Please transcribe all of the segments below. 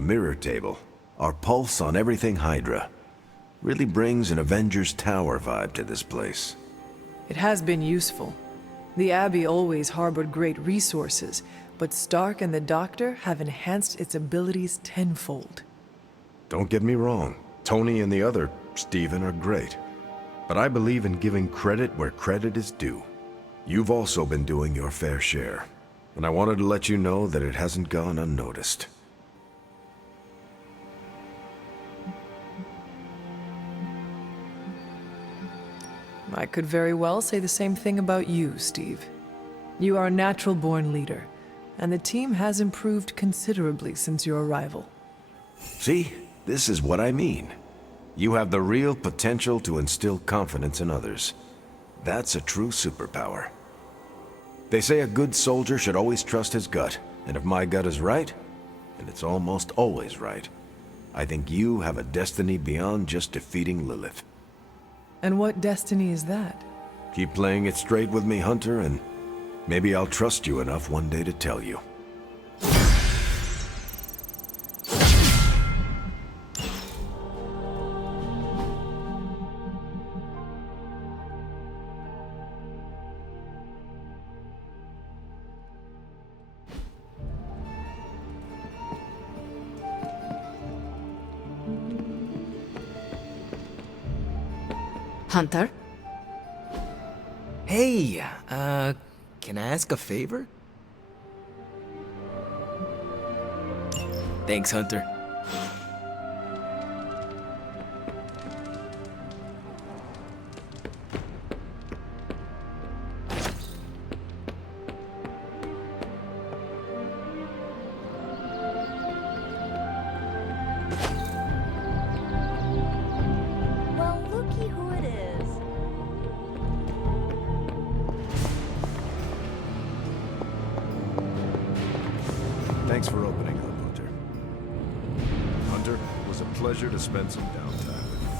the mirror table, our pulse on everything Hydra. Really brings an Avengers Tower vibe to this place. It has been useful. The Abbey always harbored great resources, but Stark and the Doctor have enhanced its abilities tenfold. Don't get me wrong, Tony and the other Stephen are great. But I believe in giving credit where credit is due. You've also been doing your fair share, and I wanted to let you know that it hasn't gone unnoticed. I could very well say the same thing about you, Steve. You are a natural-born leader, and the team has improved considerably since your arrival. See, this is what I mean. You have the real potential to instill confidence in others. That's a true superpower. They say a good soldier should always trust his gut, and if my gut is right, and it's almost always right, I think you have a destiny beyond just defeating Lilith. And what destiny is that? Keep playing it straight with me, Hunter, and maybe I'll trust you enough one day to tell you. Hunter? Hey, can I ask a favor? Thanks, Hunter. Well, looky who it is. Thanks for opening up, Hunter. Hunter, it was a pleasure to spend some downtime with you.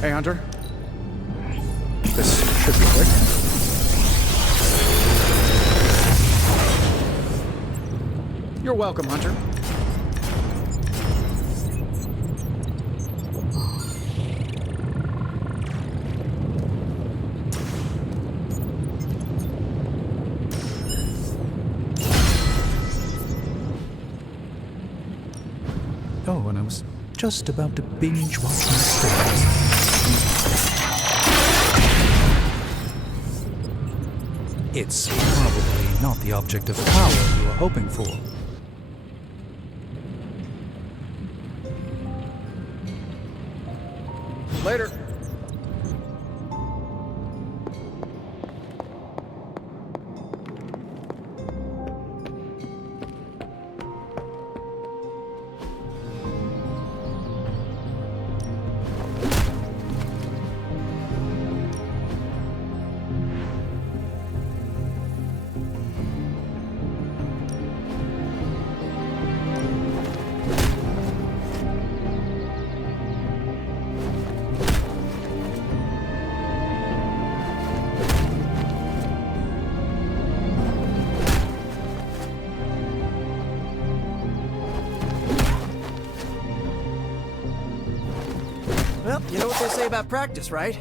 Hey, Hunter. This should be quick. You're welcome, Hunter. Oh, and I was just about to binge watch my stories. It's probably not the object of power you were hoping for. Later. Well, you know what they say about practice, right?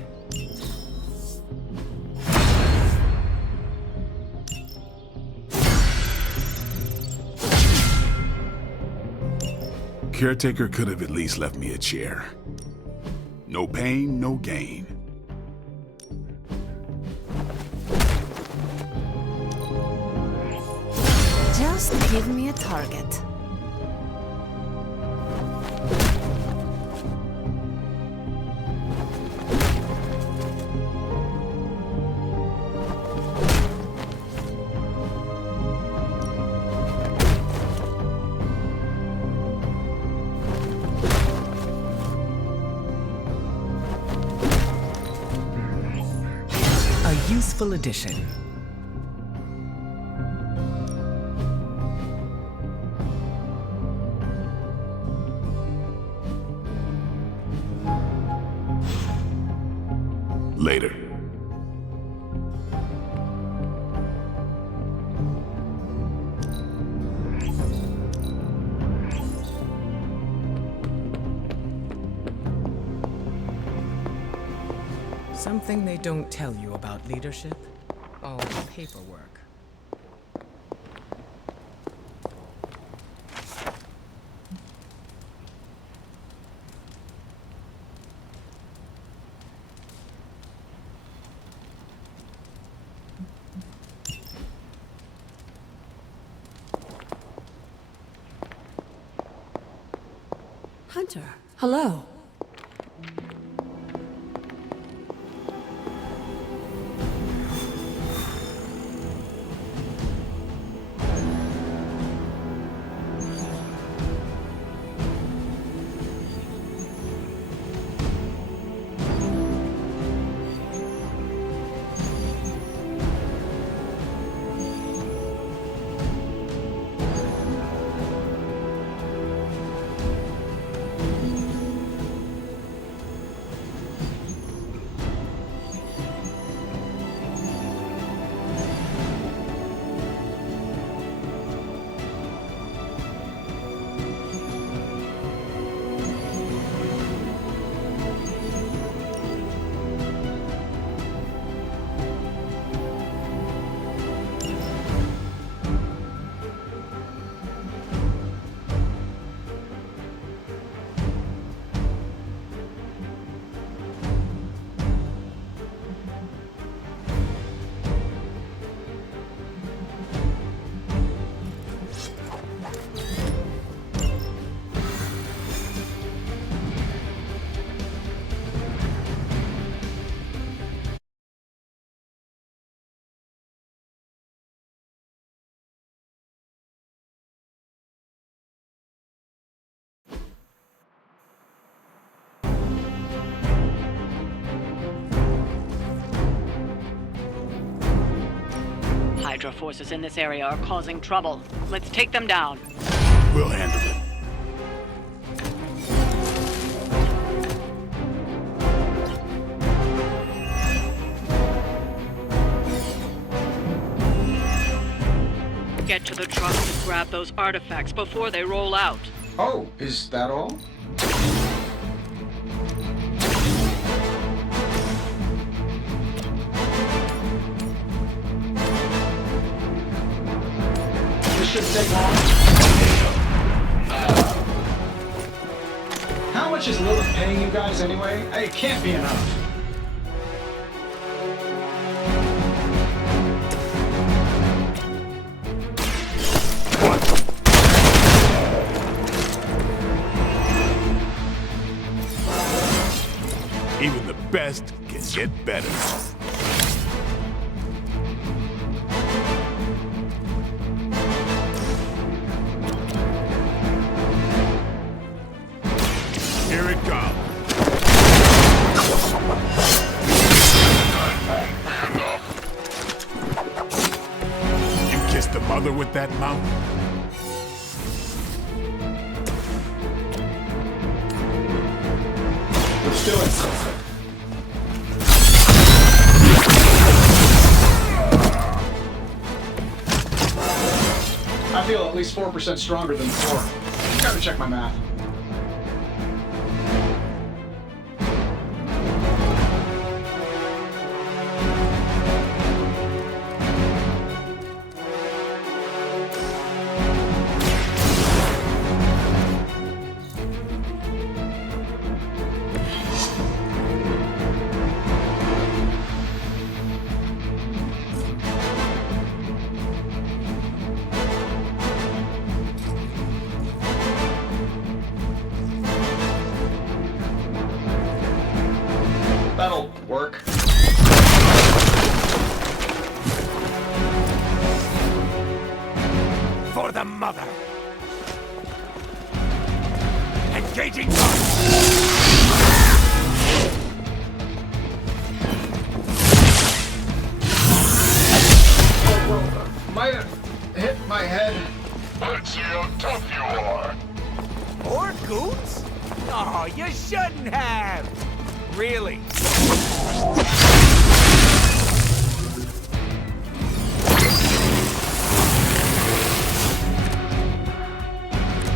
Caretaker could have at least left me a chair. No pain, no gain. Just give me a target. successful addition. Later. Something they don't tell you about leadership? All the paperwork. Hunter, hello. Hydra forces in this area are causing trouble. Let's take them down. We'll handle it. Get to the truck and grab those artifacts before they roll out. Oh, is that all? This shouldn't take long. How much is Lilith paying you guys anyway? It can't be enough. Even the best can get better. Here it comes. You kissed the mother with that mouth? Let's do it. I feel at least 4% stronger than before. Gotta check my math. That'll work. For the mother. Engaging target. hit my head. Let's see how tough you are. Or goons? Oh, you shouldn't have. Really?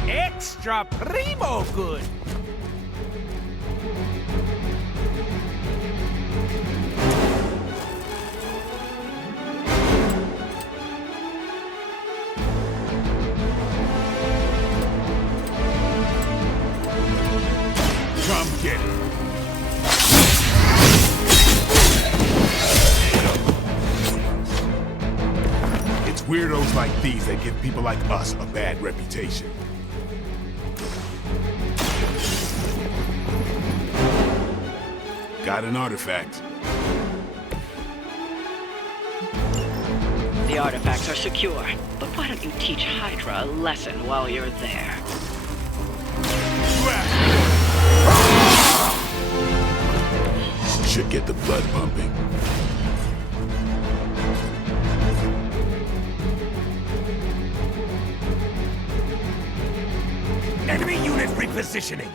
Extra primo good. Come get it. It's weirdos like these that give people like us a bad reputation. Got an artifact. The artifacts are secure, but why don't you teach Hydra a lesson while you're there? Should get the blood pumping. Enemy unit repositioning.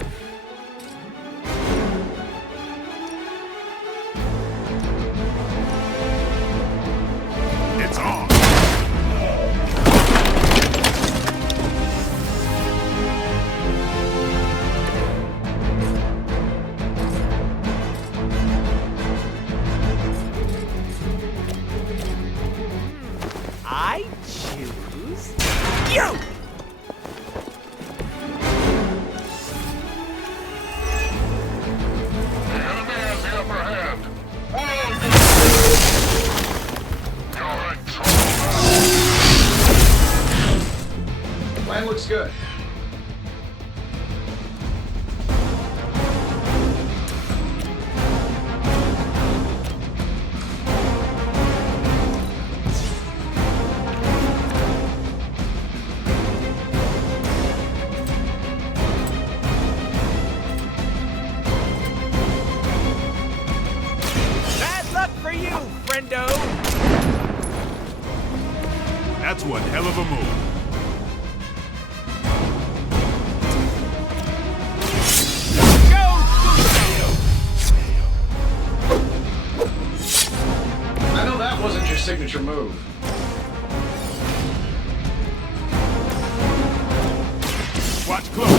It's on. I choose you! The enemy has the upper hand. You're in trouble. Plan looks good. Bad luck for you, friendo! That's one hell of a move. I know that wasn't your signature move. Watch close.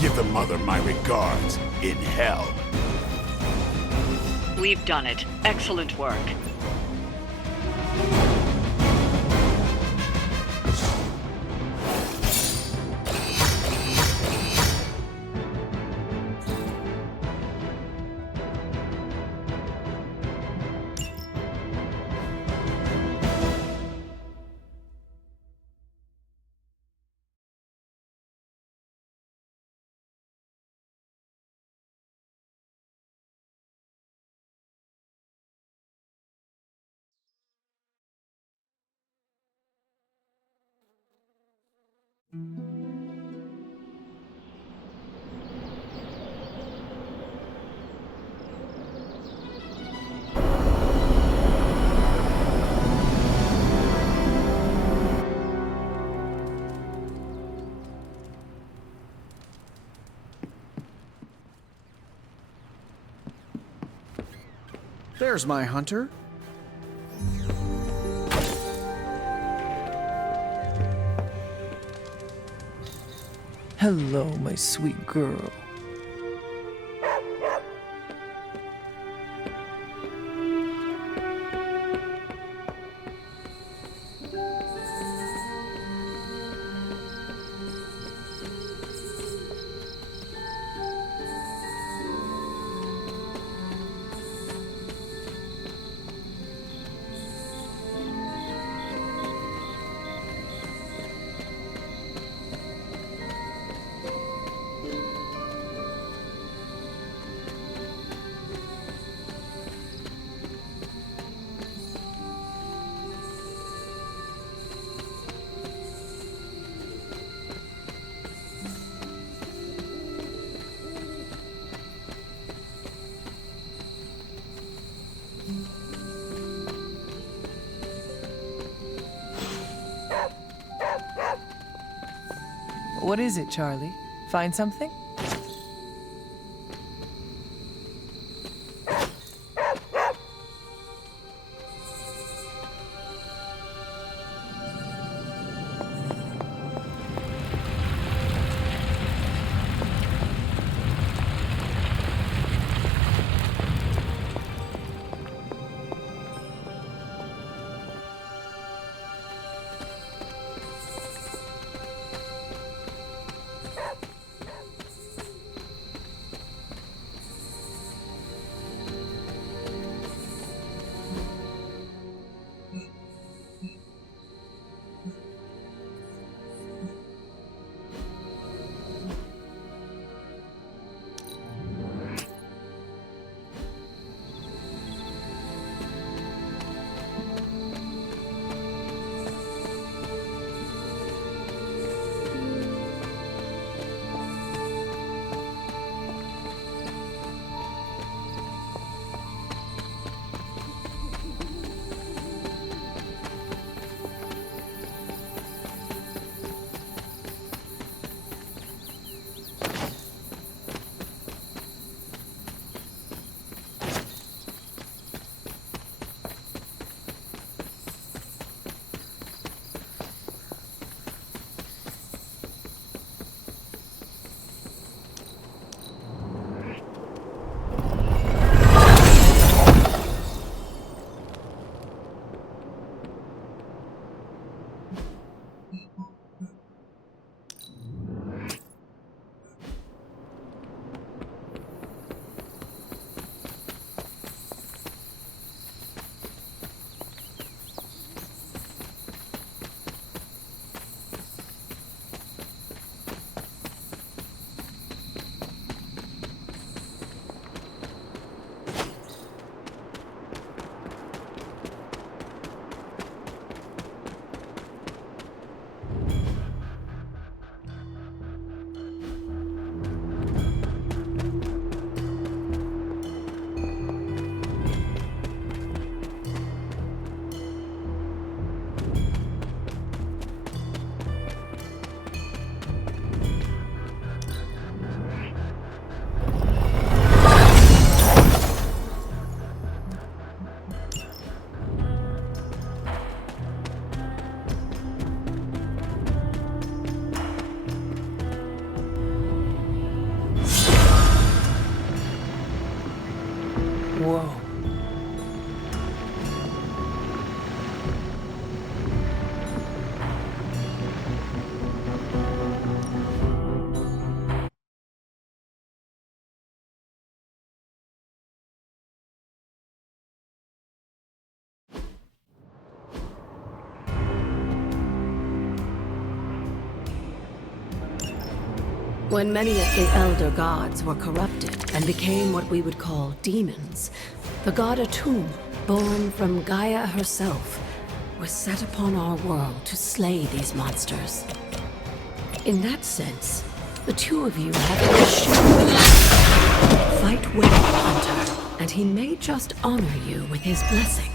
Give the mother my regards in hell. We've done it. Excellent work. There's my hunter. Hello, my sweet girl. What is it, Charlie? Find something? Whoa. When many of the Elder Gods were corrupted and became what we would call demons, the god Atum, born from Gaia herself, was set upon our world to slay these monsters. In that sense, the two of you have an issue. Fight well, Hunter, and he may just honor you with his blessing.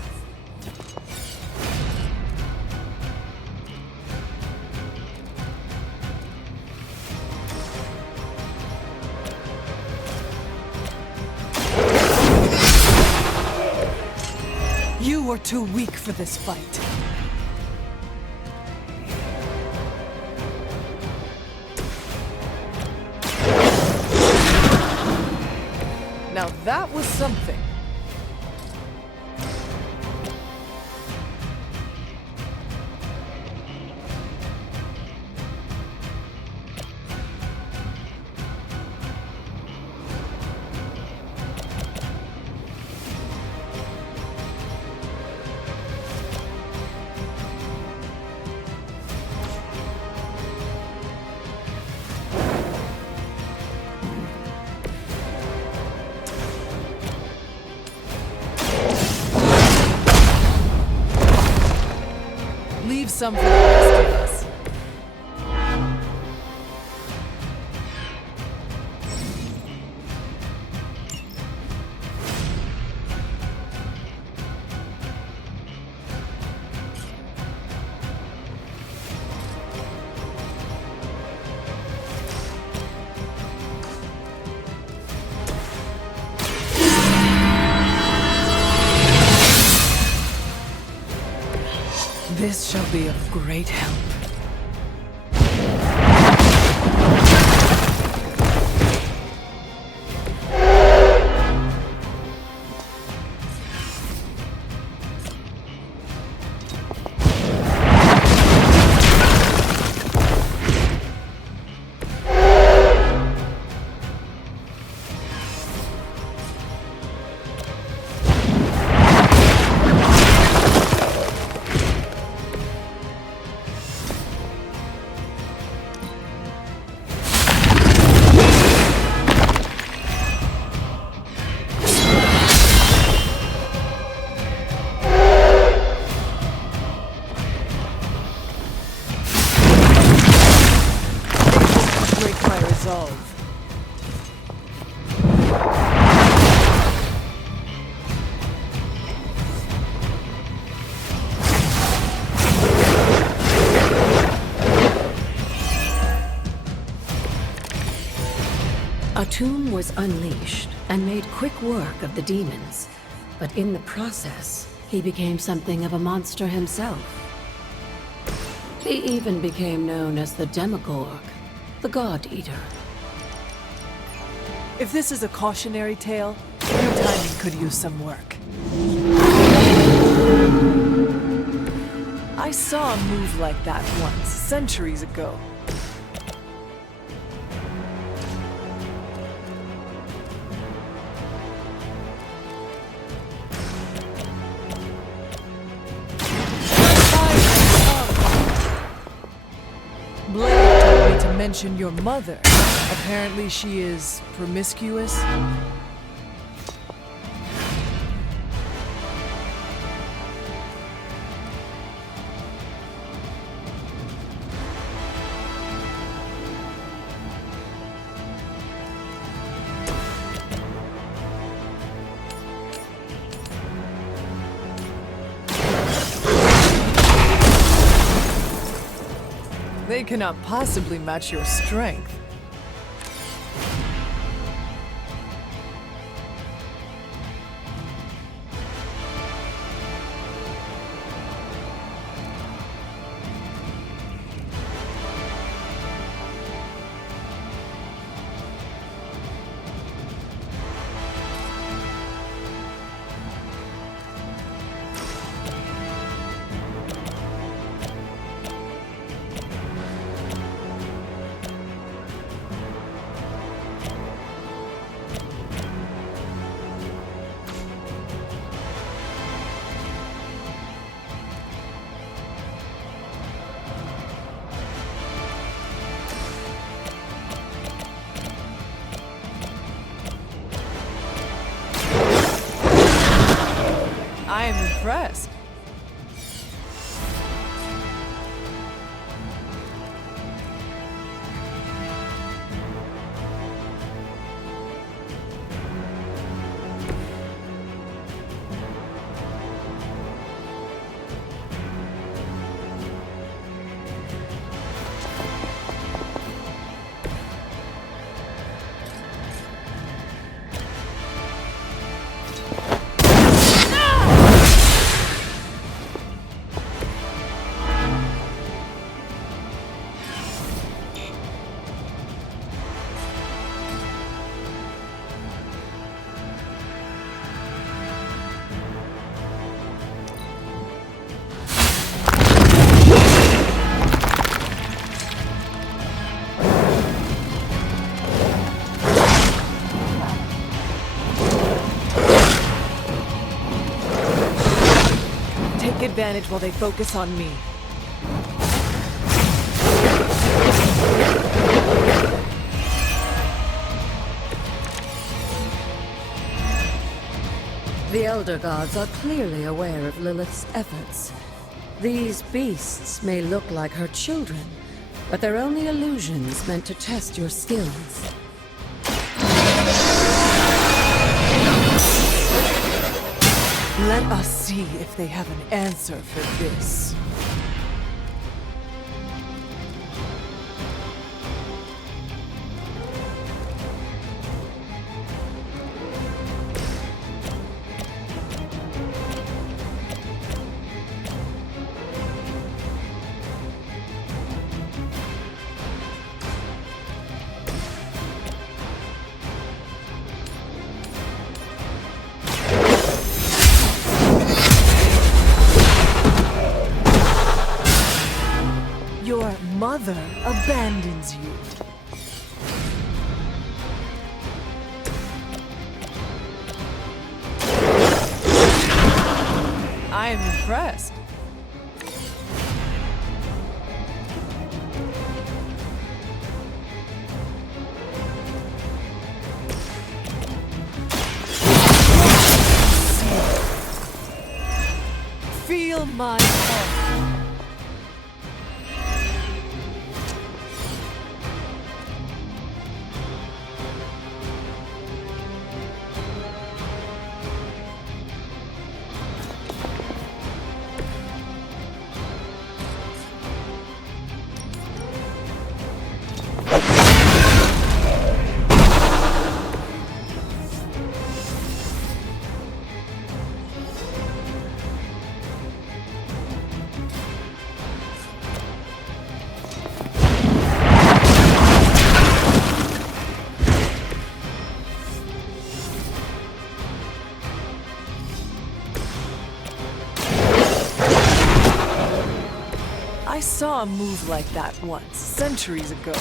You were too weak for this fight. Now that was something. Leave some for the rest of us. This shall be of great help. Atum was unleashed and made quick work of the demons, but in the process, he became something of a monster himself. He even became known as the Demogorg, the God Eater. If this is a cautionary tale, your timing could use some work. I saw a move like that once, centuries ago. Blade told me to mention your mother. Apparently she is promiscuous. They cannot possibly match your strength. I am impressed. Take advantage while they focus on me. The Elder Gods are clearly aware of Lilith's efforts. These beasts may look like her children, but they're only illusions meant to test your skills. Let us see if they have an answer for this. mother abandons you. I am impressed. Feel my heart. I saw a move like that once, centuries ago.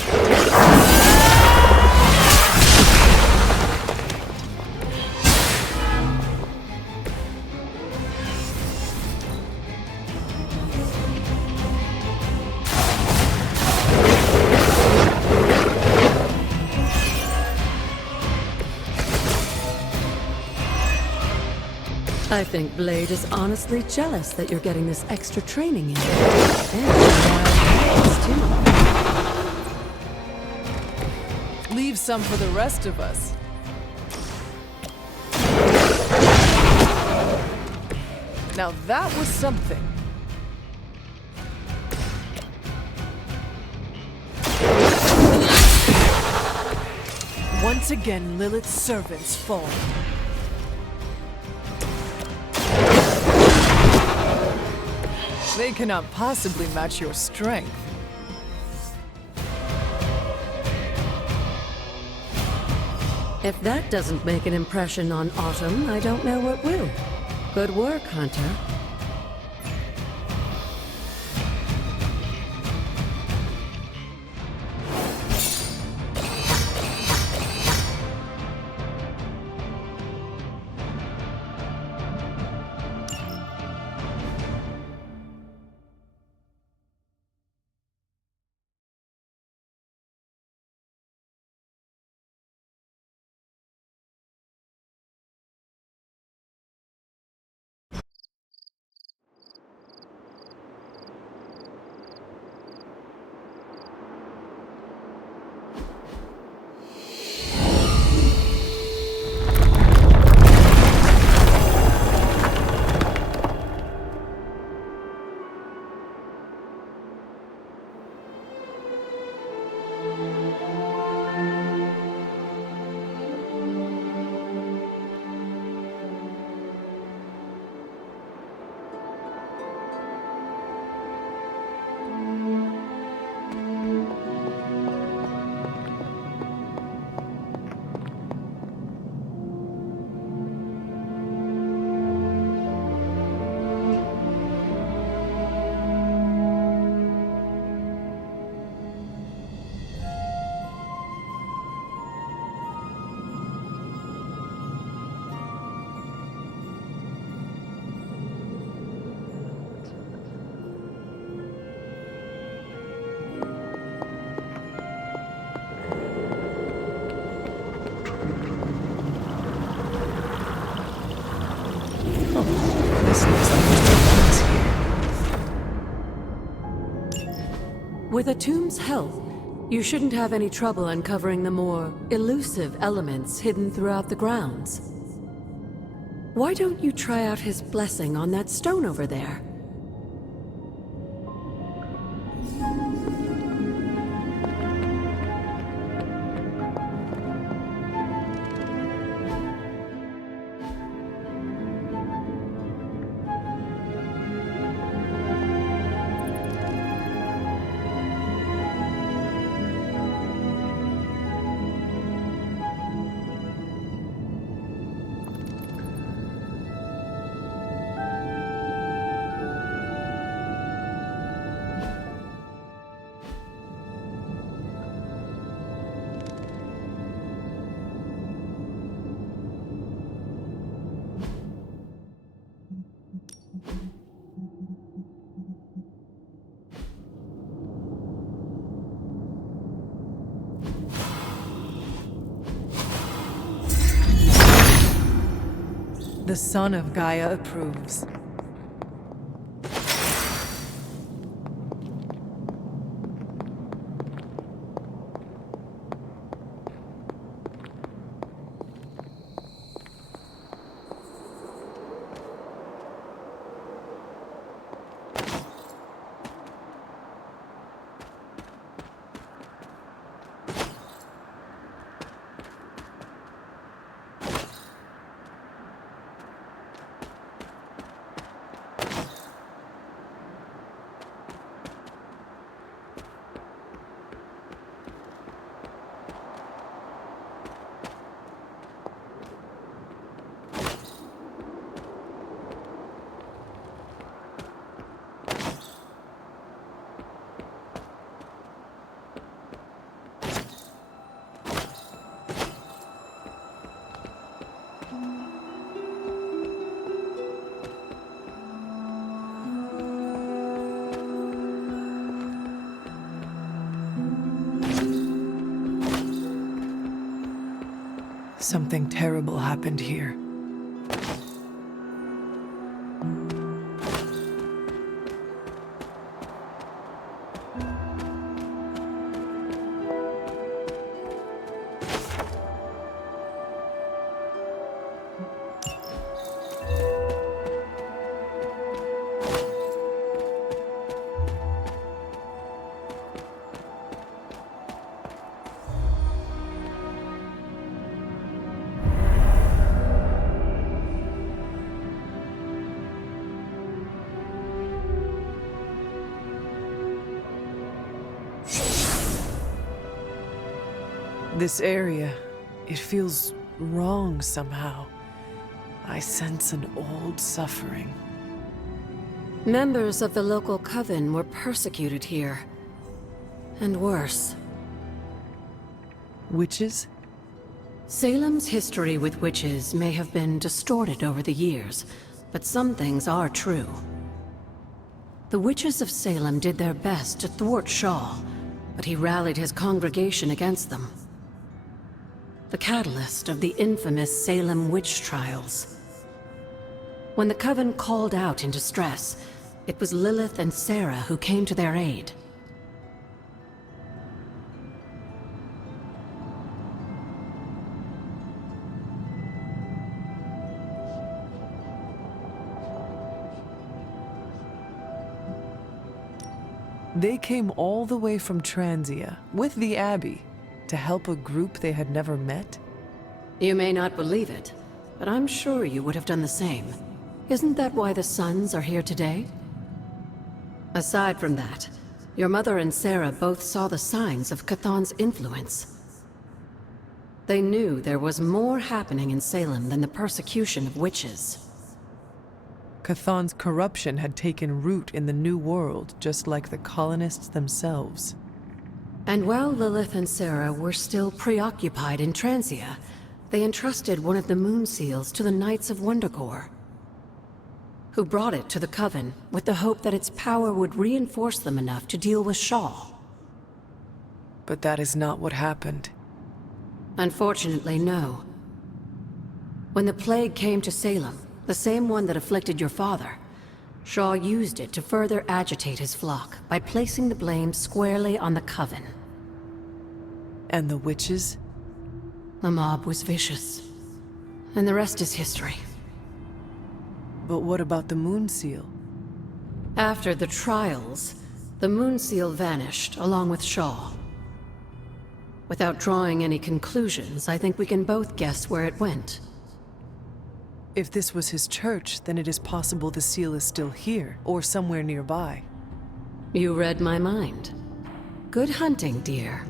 I think Blade is honestly jealous that you're getting this extra training in. And wild too. Leave some for the rest of us. Now that was something. Once again, Lilith's servants fall. They cannot possibly match your strength. If that doesn't make an impression on Autumn, I don't know what will. Good work, Hunter. With Atum's help, you shouldn't have any trouble uncovering the more elusive elements hidden throughout the grounds. Why don't you try out his blessing on that stone over there? The son of Gaia approves. Something terrible happened here. This area, it feels wrong somehow. I sense an old suffering. Members of the local coven were persecuted here. And worse. Witches? Salem's history with witches may have been distorted over the years, but some things are true. The witches of Salem did their best to thwart Shaw, but he rallied his congregation against them. The catalyst of the infamous Salem witch trials. When the Coven called out in distress, it was Lilith and Sarah who came to their aid. They came all the way from Transia, with the Abbey, to help a group they had never met? You may not believe it, but I'm sure you would have done the same. Isn't that why the Sons are here today? Aside from that, your mother and Sarah both saw the signs of Chthon's influence. They knew there was more happening in Salem than the persecution of witches. Chthon's corruption had taken root in the New World, just like the colonists themselves. And while Lilith and Sarah were still preoccupied in Transia, they entrusted one of the moon seals to the Knights of Wundagore, who brought it to the Coven with the hope that its power would reinforce them enough to deal with Shaw. But that is not what happened. Unfortunately, no. When the plague came to Salem, the same one that afflicted your father, Shaw used it to further agitate his flock by placing the blame squarely on the Coven. And the witches? The mob was vicious. And the rest is history. But what about the Moon Seal? After the trials, the Moon Seal vanished along with Shaw. Without drawing any conclusions, I think we can both guess where it went. If this was his church, then it is possible the seal is still here, or somewhere nearby. You read my mind. Good hunting, dear.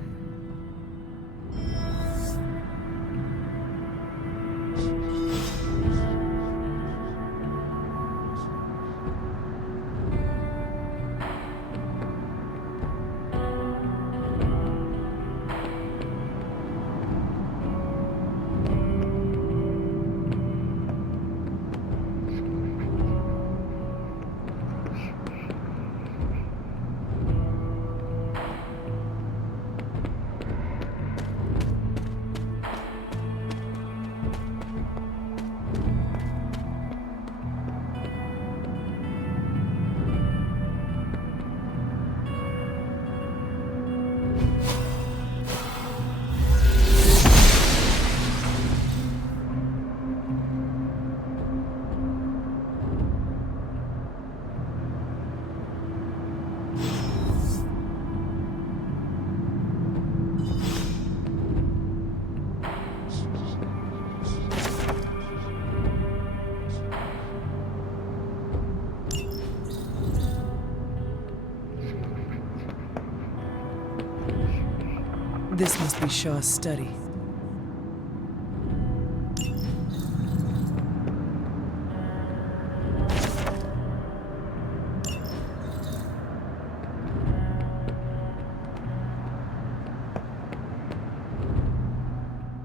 This must be Shaw's study.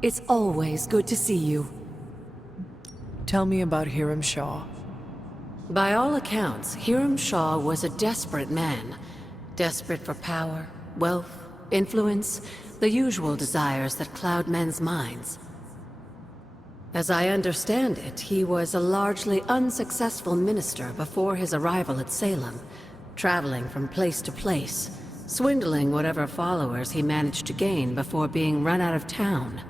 It's always good to see you. Tell me about Hiram Shaw. By all accounts, Hiram Shaw was a desperate man. Desperate for power, wealth, influence, the usual desires that cloud men's minds. As I understand it, he was a largely unsuccessful minister before his arrival at Salem, traveling from place to place, swindling whatever followers he managed to gain before being run out of town.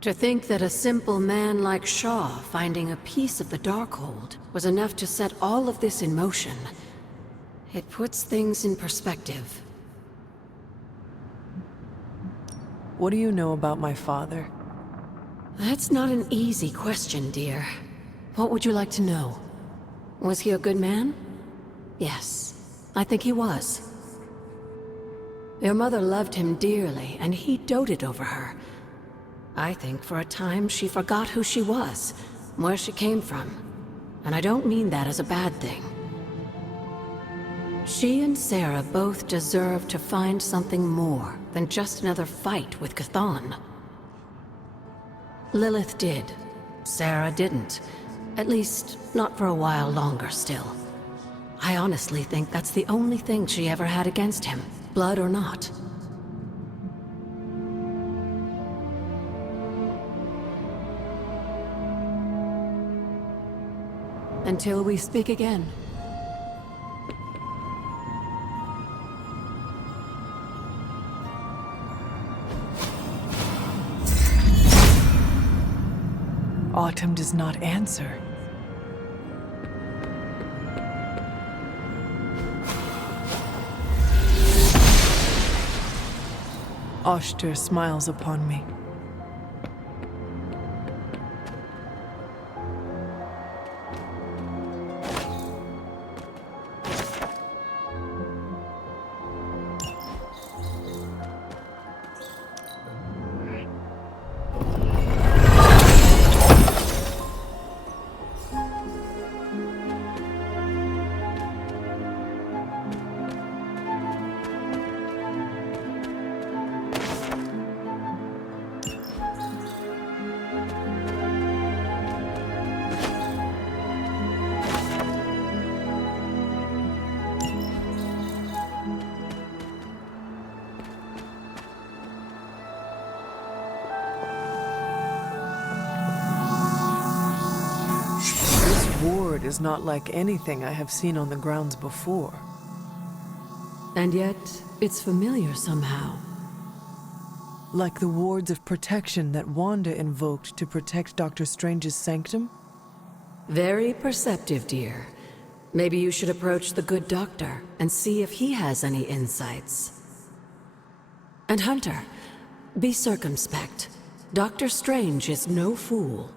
To think that a simple man like Shaw finding a piece of the Darkhold was enough to set all of this in motion, it puts things in perspective. What do you know about my father? That's not an easy question, dear. What would you like to know? Was he a good man? Yes, I think he was. Your mother loved him dearly, and he doted over her. I think for a time she forgot who she was, where she came from. And I don't mean that as a bad thing. She and Sarah both deserve to find something more than just another fight with Chthon. Lilith did. Sarah didn't. At least, not for a while longer still. I honestly think that's the only thing she ever had against him, blood or not. Until we speak again. Autumn does not answer. Oshter smiles upon me. Ward is not like anything I have seen on the grounds before. And yet, it's familiar somehow. Like the wards of protection that Wanda invoked to protect Dr. Strange's sanctum? Very perceptive, dear. Maybe you should approach the good doctor and see if he has any insights. And Hunter, be circumspect. Dr. Strange is no fool.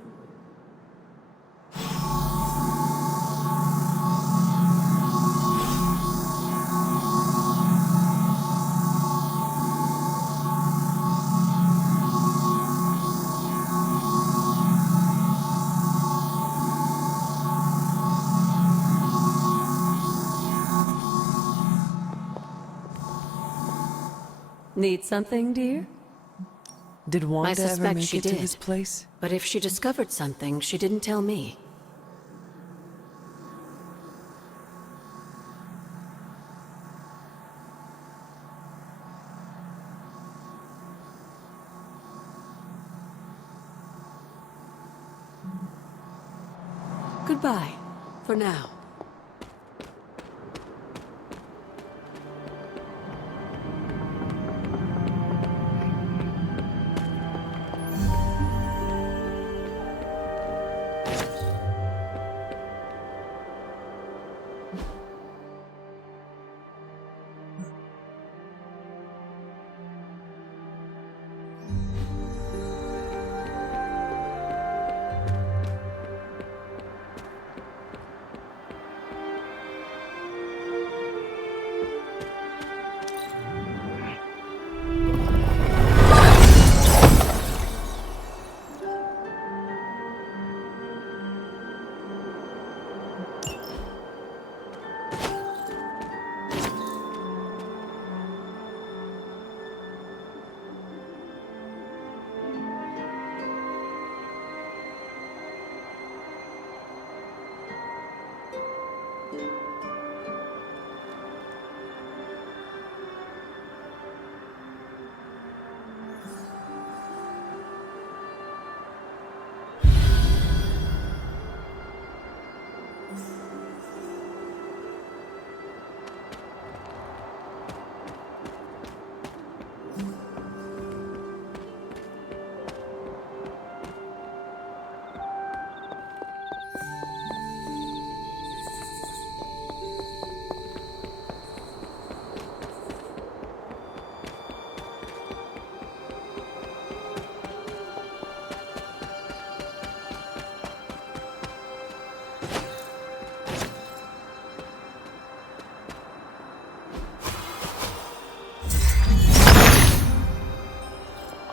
Need something, dear? Did Wanda ever suspect make she it to did. this place? But if she discovered something, she didn't tell me. Goodbye, for now.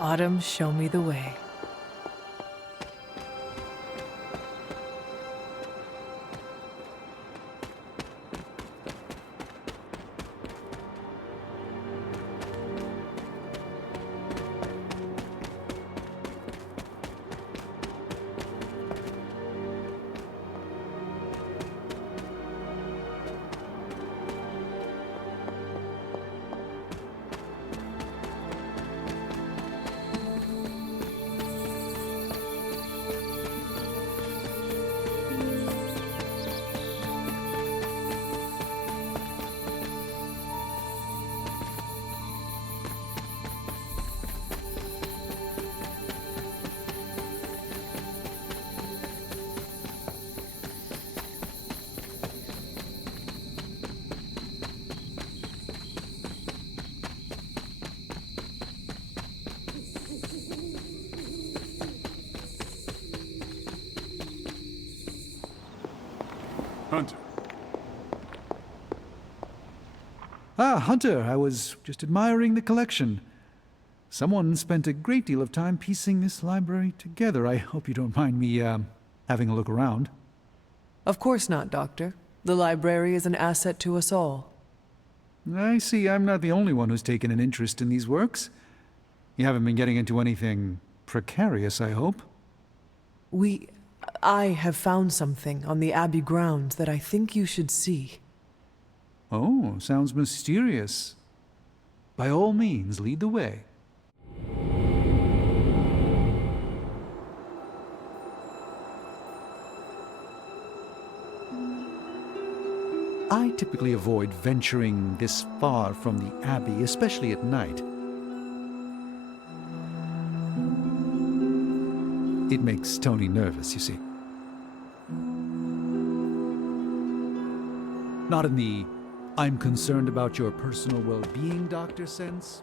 Autumn, show me the way. Hunter. Ah, Hunter, I was just admiring the collection. Someone spent a great deal of time piecing this library together. I hope you don't mind me, having a look around. Of course not, Doctor. The library is an asset to us all. I see I'm not the only one who's taken an interest in these works. You haven't been getting into anything precarious, I hope? I have found something on the Abbey grounds that I think you should see. Oh, sounds mysterious. By all means, lead the way. I typically avoid venturing this far from the Abbey, especially at night. It makes Tony nervous, you see. Not in the "I'm concerned about your personal well-being" doctor sense.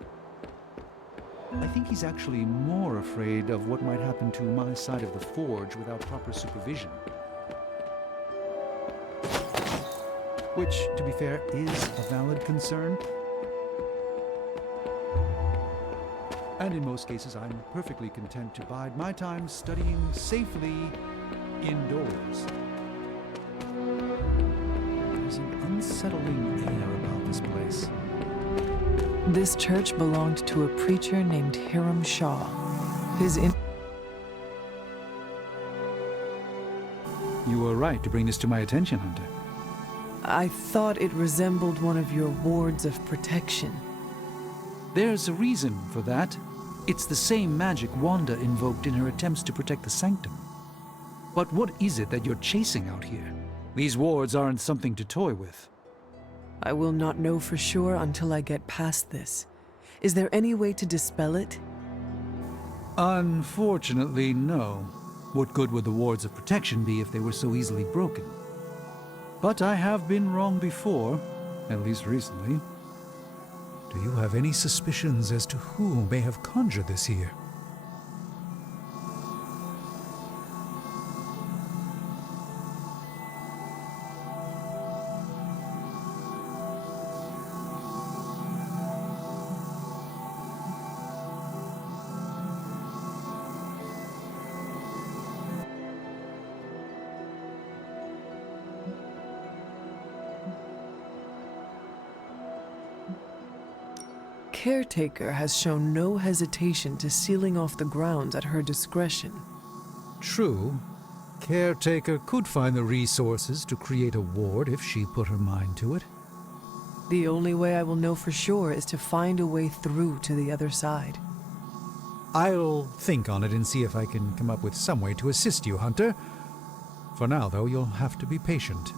I think he's actually more afraid of what might happen to my side of the forge without proper supervision. Which, to be fair, is a valid concern. And in most cases, I'm perfectly content to bide my time studying safely indoors. There's an unsettling air about this place. This church belonged to a preacher named Hiram Shaw. You were right to bring this to my attention, Hunter. I thought it resembled one of your wards of protection. There's a reason for that. It's the same magic Wanda invoked in her attempts to protect the Sanctum. But what is it that you're chasing out here? These wards aren't something to toy with. I will not know for sure until I get past this. Is there any way to dispel it? Unfortunately, no. What good would the wards of protection be if they were so easily broken? But I have been wrong before, at least recently. Do you have any suspicions as to who may have conjured this here? Caretaker has shown no hesitation to sealing off the grounds at her discretion. True, Caretaker could find the resources to create a ward if she put her mind to it. The only way I will know for sure is to find a way through to the other side. I'll think on it and see if I can come up with some way to assist you, Hunter. For now, though, you'll have to be patient.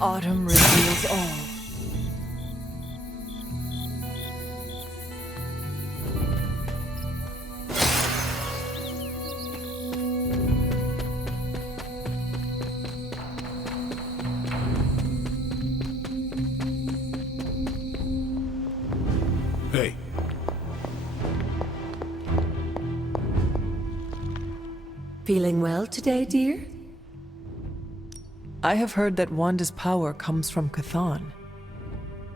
Autumn reveals all. Hey. Feeling well today, dear? I have heard that Wanda's power comes from Chthon.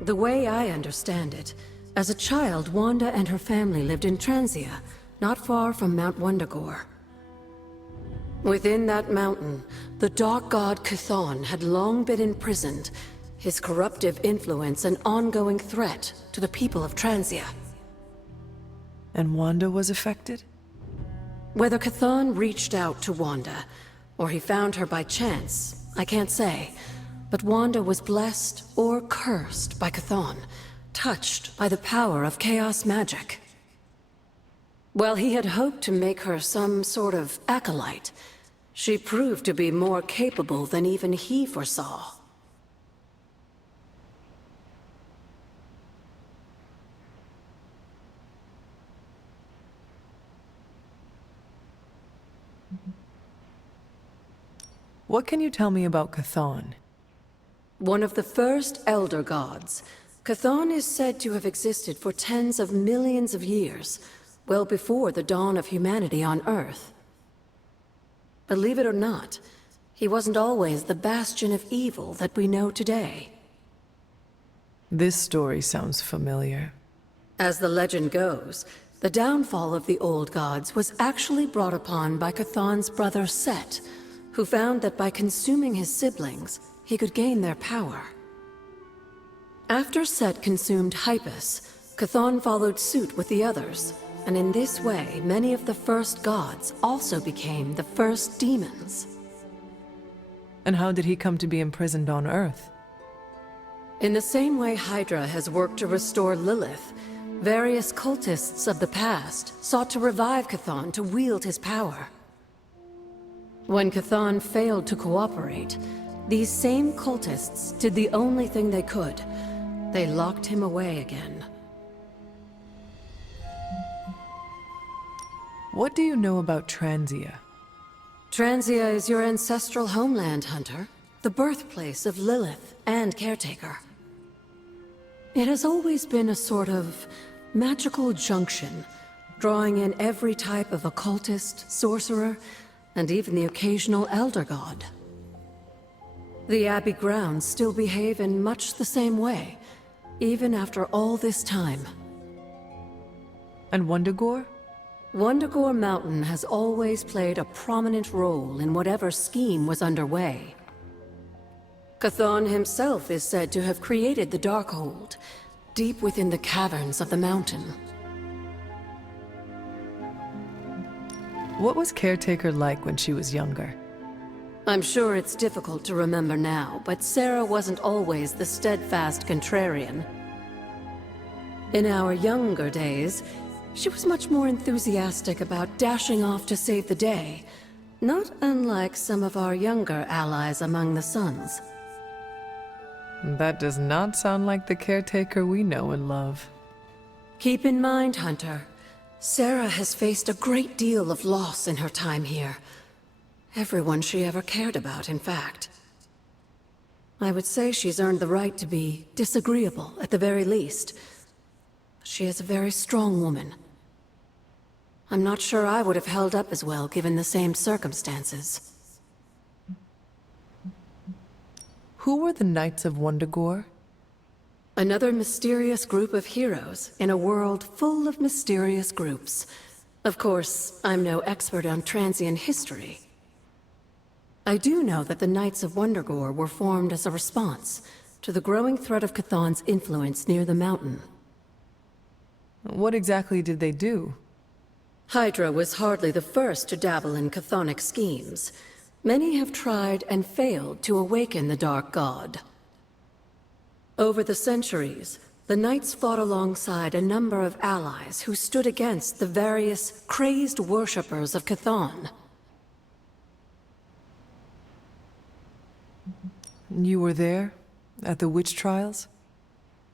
The way I understand it, as a child, Wanda and her family lived in Transia, not far from Mount Wundagore. Within that mountain, the dark god Chthon had long been imprisoned, his corruptive influence an ongoing threat to the people of Transia. And Wanda was affected? Whether Chthon reached out to Wanda, or he found her by chance, I can't say. But Wanda was blessed or cursed by Chthon, touched by the power of chaos magic. While he had hoped to make her some sort of acolyte, she proved to be more capable than even he foresaw. What can you tell me about Chthon? One of the first Elder Gods, Chthon is said to have existed for tens of millions of years, well before the dawn of humanity on Earth. Believe it or not, he wasn't always the bastion of evil that we know today. This story sounds familiar. As the legend goes, the downfall of the old gods was actually brought upon by Chthon's brother Set, who found that by consuming his siblings, he could gain their power. After Set consumed Hypus, Chthon followed suit with the others, and in this way, many of the first gods also became the first demons. And how did he come to be imprisoned on Earth? In the same way Hydra has worked to restore Lilith, various cultists of the past sought to revive Chthon to wield his power. When Chthon failed to cooperate, these same cultists did the only thing they could. They locked him away again. What do you know about Transia? Transia is your ancestral homeland, Hunter. The birthplace of Lilith and Caretaker. It has always been a sort of magical junction, drawing in every type of occultist, sorcerer, and even the occasional Elder God. The Abbey grounds still behave in much the same way, even after all this time. And Wundagore? Wundagore Mountain has always played a prominent role in whatever scheme was underway. Chthon himself is said to have created the Darkhold, deep within the caverns of the mountain. What was Caretaker like when she was younger? I'm sure it's difficult to remember now, but Sarah wasn't always the steadfast contrarian. In our younger days, she was much more enthusiastic about dashing off to save the day, not unlike some of our younger allies among the Suns. That does not sound like the Caretaker we know and love. Keep in mind, Hunter, Sarah has faced a great deal of loss in her time here. Everyone she ever cared about, in fact. I would say she's earned the right to be disagreeable, at the very least. She is a very strong woman. I'm not sure I would have held up as well given the same circumstances. Who were the Knights of Wundagore? Another mysterious group of heroes in a world full of mysterious groups. Of course, I'm no expert on Transian history. I do know that the Knights of Wundagore were formed as a response to the growing threat of Chthon's influence near the mountain. What exactly did they do? Hydra was hardly the first to dabble in chthonic schemes. Many have tried and failed to awaken the Dark God. Over the centuries, the Knights fought alongside a number of allies who stood against the various crazed worshippers of Chthon. You were there? At the witch trials?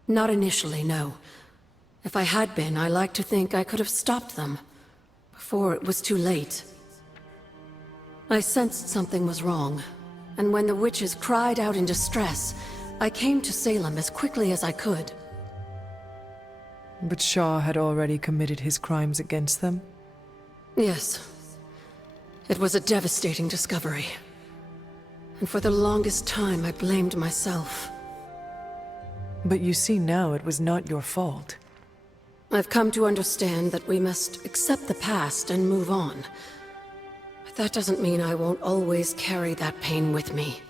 Not initially, no. If I had been, I like to think I could have stopped them, before it was too late. I sensed something was wrong, and when the witches cried out in distress, I came to Salem as quickly as I could. But Shaw had already committed his crimes against them? Yes. It was a devastating discovery. And for the longest time, I blamed myself. But you see now it was not your fault. I've come to understand that we must accept the past and move on. But that doesn't mean I won't always carry that pain with me.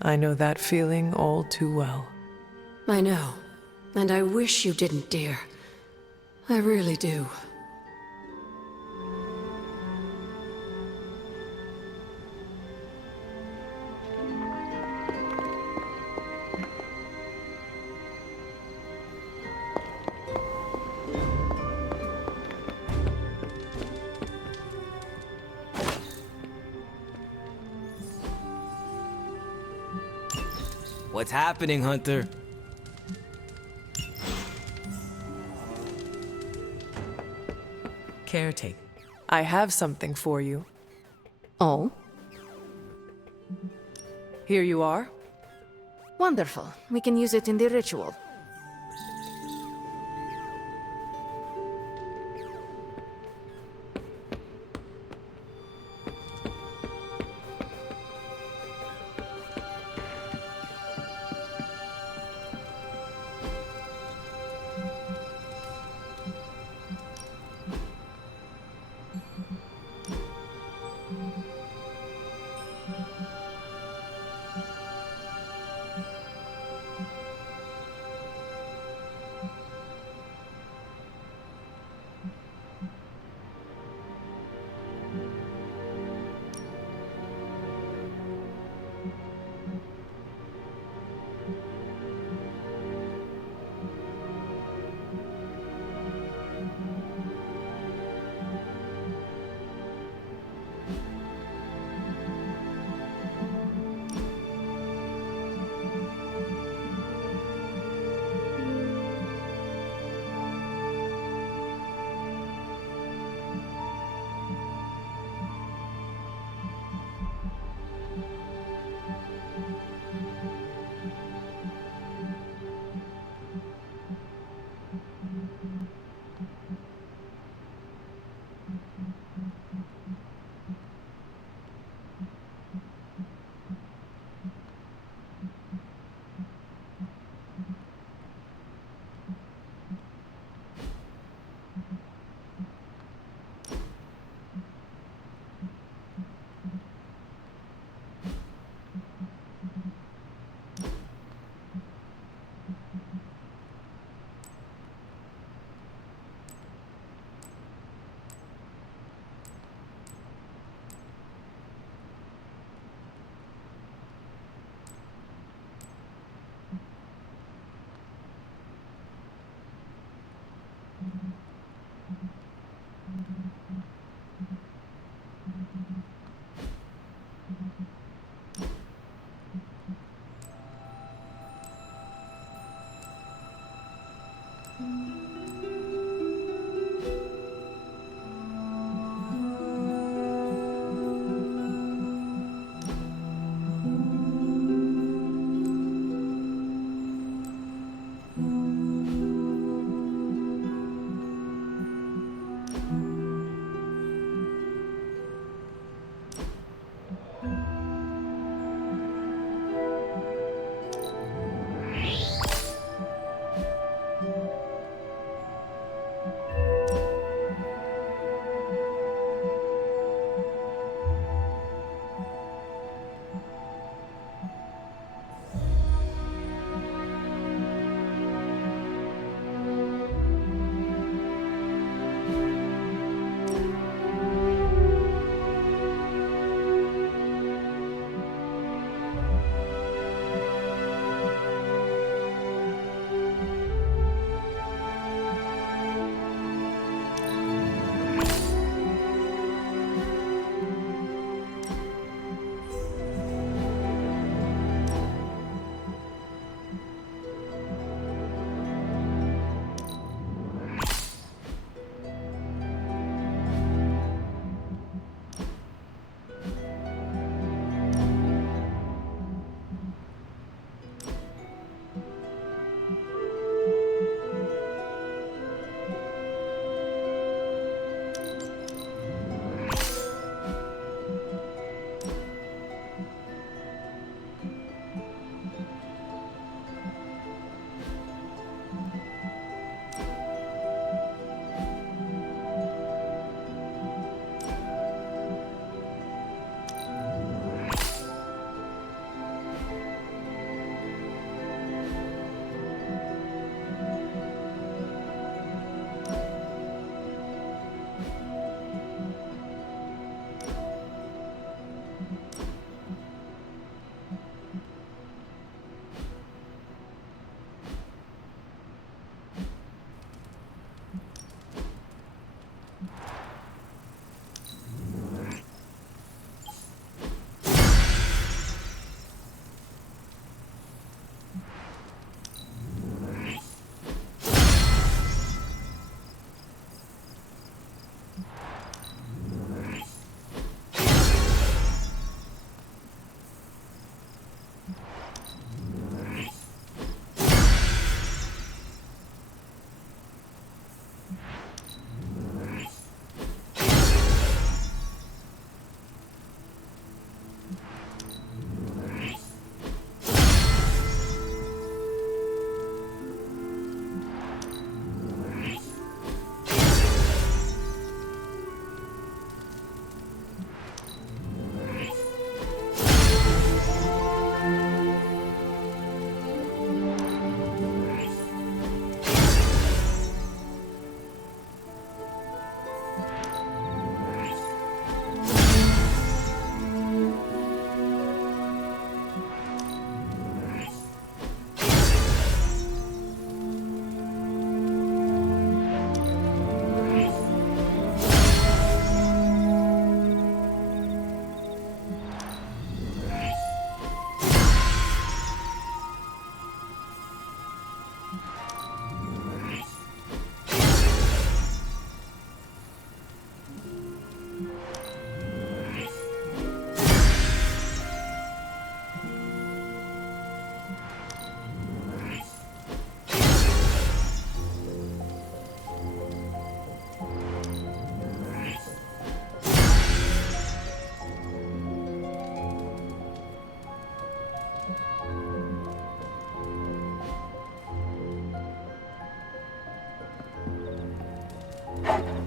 I know that feeling all too well. I know. And I wish you didn't, dear. I really do. What's happening, Hunter? Caretaker. I have something for you. Oh? Here you are. Wonderful. We can use it in the ritual.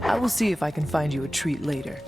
I will see if I can find you a treat later.